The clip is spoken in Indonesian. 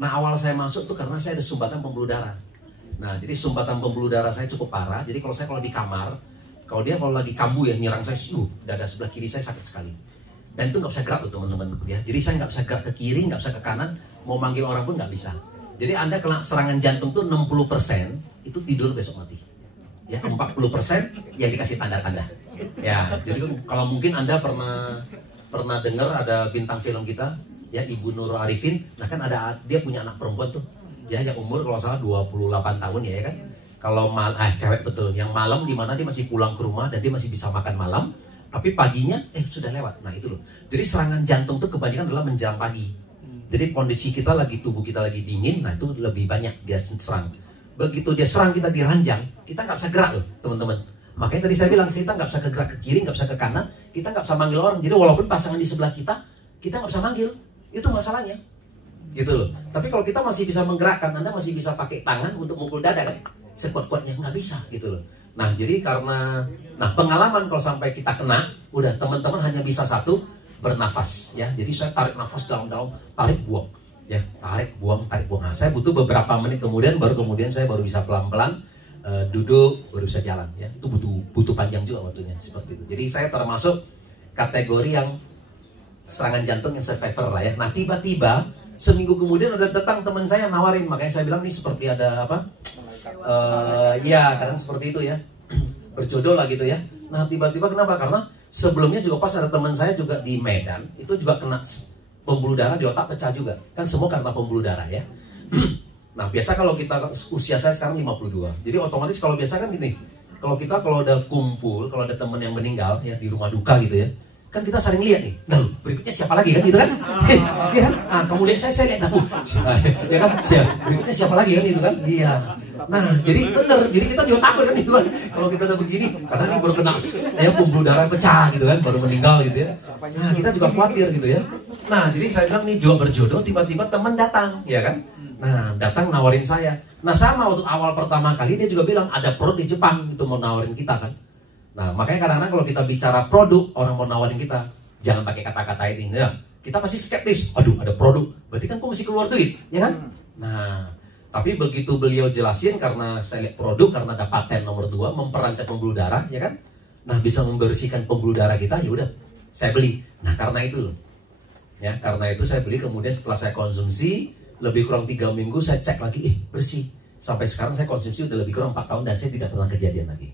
Nah awal saya masuk tuh karena saya ada sumbatan pembuluh darah. Nah jadi sumbatan pembuluh darah saya cukup parah. Jadi kalau di kamar, kalau lagi kambuh ya nyerang saya, dada sebelah kiri saya sakit sekali. Dan itu nggak bisa gerak tuh teman-teman ya. Jadi saya nggak bisa gerak ke kiri, nggak bisa ke kanan, mau manggil orang pun nggak bisa. Jadi Anda kena serangan jantung tuh 60% itu tidur besok mati. Ya 40% yang dikasih tanda-tanda. Ya jadi kalau mungkin Anda pernah dengar ada bintang film kita ya Ibu Nur Arifin. Nah kan dia punya anak perempuan tuh ya yang umur kalau salah 28 tahun ya kan. Kalau cewek betul, yang malam di mana dia masih pulang ke rumah dan dia masih bisa makan malam, tapi paginya sudah lewat. Nah itu loh. Jadi serangan jantung tuh kebanyakan adalah menjelang pagi. Jadi kondisi tubuh kita lagi dingin, nah itu lebih banyak dia serang. Begitu dia serang kita diranjang, kita nggak bisa gerak loh teman-teman. Makanya tadi saya bilang kita nggak bisa gerak ke kiri, nggak bisa ke kanan, kita nggak bisa manggil orang. Jadi walaupun pasangan di sebelah kita nggak bisa manggil. Itu masalahnya. Gitu loh. Tapi kalau kita masih bisa menggerakkan, Anda masih bisa pakai tangan untuk mukul dada kan? Sekuat-kuatnya nggak bisa gitu loh. Nah jadi karena pengalaman kalau sampai kita kena, udah teman-teman hanya bisa satu, bernafas ya. Jadi saya tarik nafas dalam-dalam, tarik buang ya, tarik buang. Nah, saya butuh beberapa menit kemudian saya baru bisa pelan-pelan duduk, baru bisa jalan ya. Itu butuh panjang juga waktunya seperti itu. Jadi saya termasuk kategori yang serangan jantung yang survivor lah ya. Nah tiba-tiba seminggu kemudian ada datang teman saya nawarin, makanya saya bilang ini seperti ada apa? Ya kadang seperti itu ya, berjodoh lah gitu ya. Nah tiba-tiba kenapa? Karena sebelumnya juga pas ada teman saya juga di Medan, itu juga kena pembuluh darah di otak pecah juga. Kan semua karena pembuluh darah ya. Nah biasa kalau kita, usia saya sekarang 52, jadi otomatis kalau biasa kan gini, kalau ada kumpul, kalau ada teman yang meninggal ya di rumah duka gitu ya, kan kita sering lihat nih, nah berikutnya siapa lagi kan gitu kan, ya kan, nah kemudian saya lihat, ya kan, berikutnya siapa lagi kan gitu kan, iya. Nah jadi bener, jadi kita juga takut kan gitu kan, kalau kita udah begini, karena ini baru kena, ya pembuluh darah pecah gitu kan, baru meninggal gitu ya. Nah kita juga khawatir gitu ya. Nah jadi saya bilang nih juga berjodoh, tiba-tiba teman datang, ya kan. Nah datang nawarin saya. Nah sama waktu awal pertama kali dia juga bilang ada produk di Jepang itu mau nawarin kita kan. Nah makanya kadang-kadang kalau kita bicara produk, orang mau nawarin kita, jangan pakai kata-kata ini ya. Kita pasti skeptis, aduh ada produk, berarti kan kok mesti keluar duit, ya kan? Nah tapi begitu beliau jelasin, karena saya lihat produk, karena ada paten nomor 2 memperancang pembuluh darah, ya kan? Nah bisa membersihkan pembuluh darah kita, ya udah saya beli. Nah karena itu loh, ya karena itu saya beli. Kemudian setelah saya konsumsi lebih kurang 3 minggu, saya cek lagi, bersih. Sampai sekarang saya konsumsi udah lebih kurang 4 tahun dan saya tidak pernah kejadian lagi.